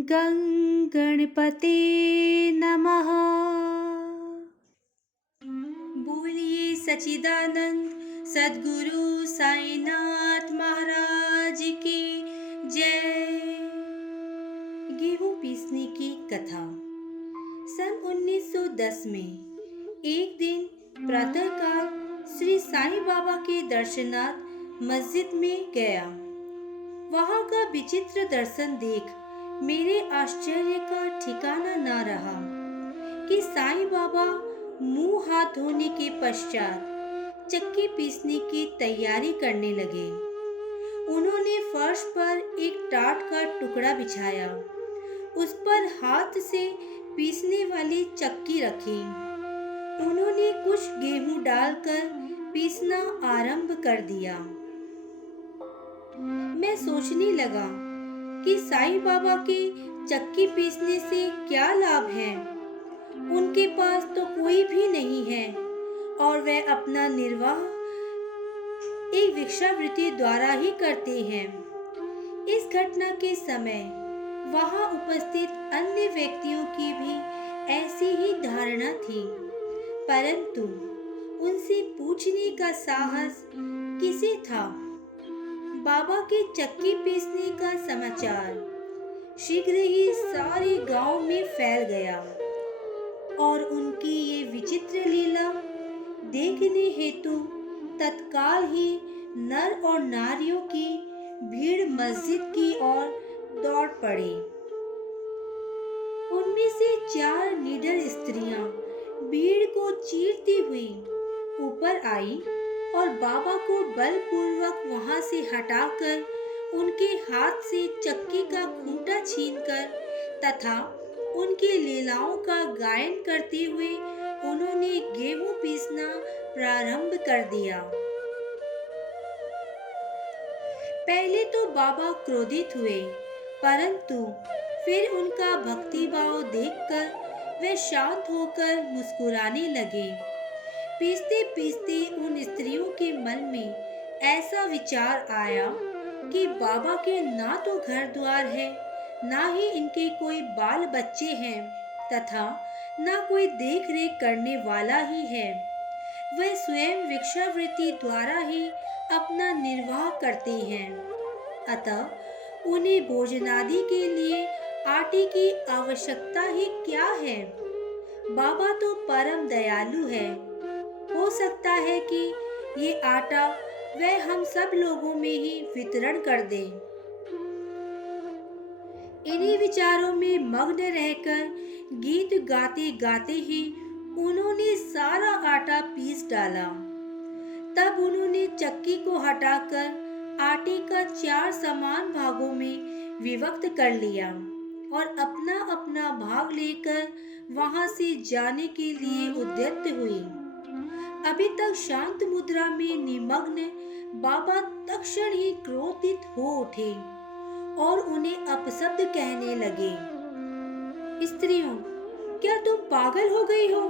गं गणपते नमः। बोलिए सच्चिदानंद सद्गुरु साईनाथ महाराज की जय। गेहूं पीसने की कथा। सन 1910 में एक दिन प्रातःकाल श्री साईं बाबा के दर्शनार्थ मस्जिद में गया। वहां का विचित्र दर्शन देख मेरे आश्चर्य का ठिकाना न रहा कि साईं बाबा मुंह हाथ धोने के पश्चात चक्की पीसने की तैयारी करने लगे। उन्होंने फर्श पर एक टाट का टुकड़ा बिछाया, उस पर हाथ से पीसने वाली चक्की रखी। उन्होंने कुछ गेहूं डालकर पीसना आरंभ कर दिया। मैं सोचने लगा कि साईं बाबा के चक्की पीसने से क्या लाभ है। उनके पास तो कोई भी नहीं है और वह अपना निर्वाह एक भिक्षावृत्ति द्वारा ही करते हैं। इस घटना के समय वहां उपस्थित अन्य व्यक्तियों की भी ऐसी ही धारणा थी, परंतु उनसे पूछने का साहस किसे था। बाबा के चक्की पीसने का समाचार शीघ्र ही सारे गांव में फैल गया और उनकी ये विचित्र लीला देखने हेतु तत्काल ही नर और नारियों की भीड़ मस्जिद की ओर दौड़ पड़ी। उनमें से 4 निडर स्त्रियां भीड़ को चीरती हुई ऊपर आई और बाबा को बलपूर्वक वहां से हटाकर उनके हाथ से चक्की का खूंटा छीनकर तथा उनकी लीलाओं का गायन करते हुए उन्होंने गेहूं पीसना प्रारंभ कर दिया। पहले तो बाबा क्रोधित हुए, परंतु फिर उनका भक्तिभाव देखकर वे शांत होकर मुस्कुराने लगे। पीसते पीसते उन स्त्रियों के मन में ऐसा विचार आया कि बाबा के ना तो घर द्वार है, ना ही इनके कोई बाल बच्चे हैं तथा ना कोई देख रेख करने वाला ही है। वह स्वयं भिक्षावृत्ति द्वारा ही अपना निर्वाह करते हैं, अतः उन्हें भोजनादि के लिए आटे की आवश्यकता ही क्या है। बाबा तो परम दयालु है, हो सकता है कि ये आटा वह हम सब लोगों में ही वितरण कर दे। इन्हीं विचारों में मग्न रहकर गीत गाते गाते ही उन्होंने सारा आटा पीस डाला। तब उन्होंने चक्की को हटाकर आटे का 4 समान भागों में विभक्त कर लिया और अपना अपना भाग लेकर वहां से जाने के लिए उद्यत हुई। अभी तक शांत मुद्रा में निमग्न बाबा तत्क्षण ही क्रोधित हो उठे और उन्हें अपशब्द कहने लगे। स्त्रियों, क्या तुम पागल हो गई हो?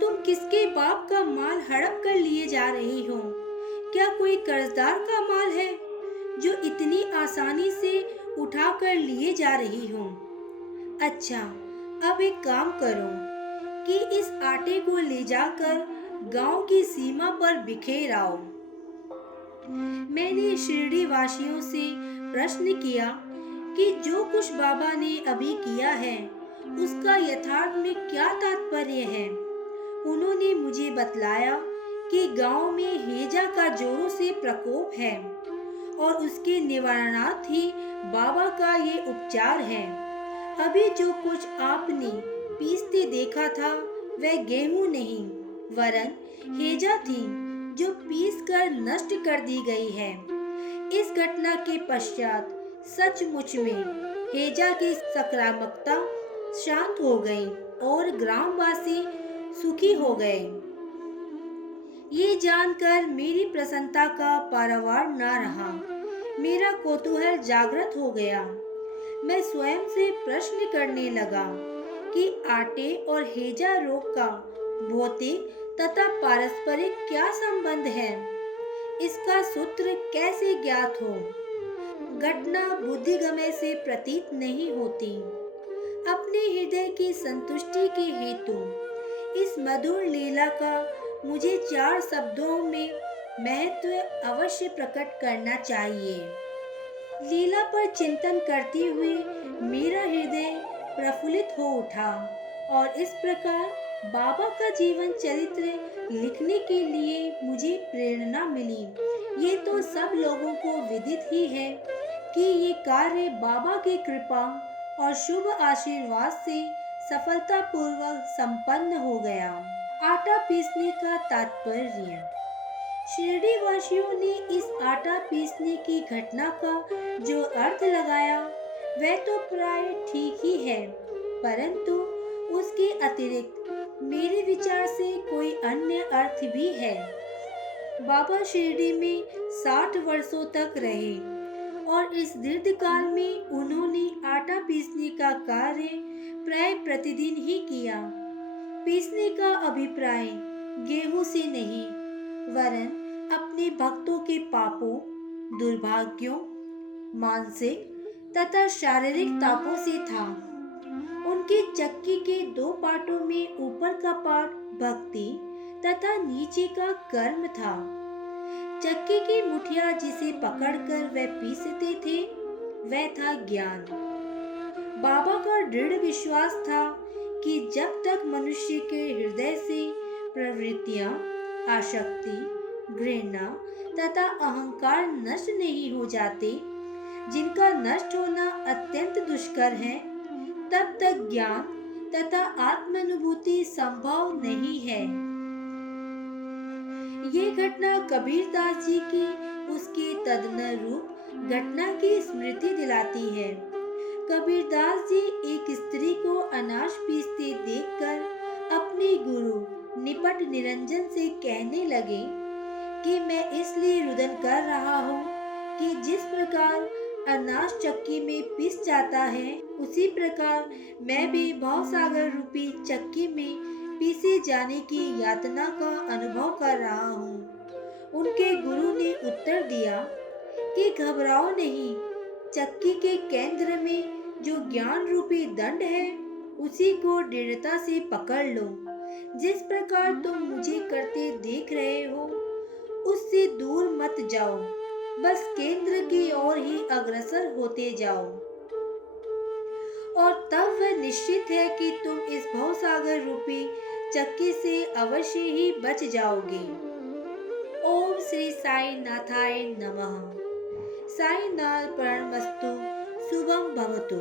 तुम किसके बाप का माल हड़प कर लिए जा रही हो? क्या कोई कर्जदार का माल है जो इतनी आसानी से उठा कर लिए जा रही हो? अच्छा, अब एक काम करो कि इस आटे को ले जाकर गांव की सीमा पर बिखेर आओ। मैंने शिरडी वासियों से प्रश्न किया कि जो कुछ बाबा ने अभी किया है उसका यथार्थ में क्या तात्पर्य है। उन्होंने मुझे बतलाया कि गांव में हेजा का जोरों से प्रकोप है और उसके निवारणार्थ ही बाबा का ये उपचार है। अभी जो कुछ आपने पीसते देखा था वह गेहूं नहीं वरन हेजा थी जो पीस कर नष्ट कर दी गई है। इस घटना के पश्चात सचमुच में हेजा की सकारात्मकता शांत हो गई और ग्रामवासी सुखी हो गए। ये जानकर मेरी प्रसन्नता का पारावार न रहा। मेरा कौतूहल जागृत हो गया। मैं स्वयं से प्रश्न करने लगा कि आटे और हेजा रोग का भौतिक तथा पारस्परिक क्या संबंध है। इसका सूत्र कैसे ज्ञात हो? घटना बुद्धिगम्य से प्रतीत नहीं होती। अपने हृदय की संतुष्टि के हेतु इस मधुर लीला का मुझे 4 शब्दों में महत्व अवश्य प्रकट करना चाहिए। लीला पर चिंतन करते हुए मेरा हृदय प्रफुल्लित हो उठा और इस प्रकार बाबा का जीवन चरित्र लिखने के लिए मुझे प्रेरणा मिली। ये तो सब लोगों को विदित ही है कि ये कार्य बाबा की कृपा और शुभ आशीर्वाद से सफलतापूर्वक संपन्न हो गया। आटा पीसने का तात्पर्य। शिरडी वासियों ने इस आटा पीसने की घटना का जो अर्थ लगाया वह तो प्राय ठीक ही है, परंतु उसके अतिरिक्त मेरे विचार से कोई अन्य अर्थ भी है। बाबा शिरडी में 60 वर्षों तक रहे और इस दीर्घ काल में उन्होंने आटा पीसने का कार्य प्राय प्रतिदिन ही किया। पीसने का अभिप्राय गेहूं से नहीं, वरन अपने भक्तों के पापों, दुर्भाग्यों, मानसिक तथा शारीरिक तापों से था। उनके चक्की के 2 पार्टों में ऊपर का पार्ट भक्ति तथा नीचे का कर्म था। चक्की की मुठिया जिसे पकड़कर वह पीसते थे वह था ज्ञान। बाबा का दृढ़ विश्वास था कि जब तक मनुष्य के हृदय से प्रवृत्तियां, आसक्ति, घृणा तथा अहंकार नष्ट नहीं हो जाते, जिनका नष्ट होना अत्यंत दुष्कर है, तब तक ज्ञान तथा आत्मानुभूति संभव नहीं है। ये घटना कबीरदास जी की उसके तदनुरूप घटना की स्मृति दिलाती है। कबीरदास जी एक स्त्री को अनाज पीसते देखकर अपने गुरु निपट निरंजन से कहने लगे कि मैं इसलिए रुदन कर रहा हूँ कि जिस प्रकार अनाज चक्की में पिस जाता है, उसी प्रकार मैं भी भवसागर रूपी चक्की में पीसे जाने की यातना का अनुभव कर रहा हूँ। उनके गुरु ने उत्तर दिया कि घबराओ नहीं, चक्की के केंद्र में जो ज्ञान रूपी दंड है उसी को दृढ़ता से पकड़ लो। जिस प्रकार तुम मुझे करते देख रहे हो उससे दूर मत जाओ, बस केंद्र की ओर ही अग्रसर होते जाओ और तब वह निश्चित है कि तुम इस भवसागर रूपी चक्की से अवश्य ही बच जाओगे। ओम श्री साई नाथाय नमः। साई नाथ प्रणमस्तु। शुभम भवतु।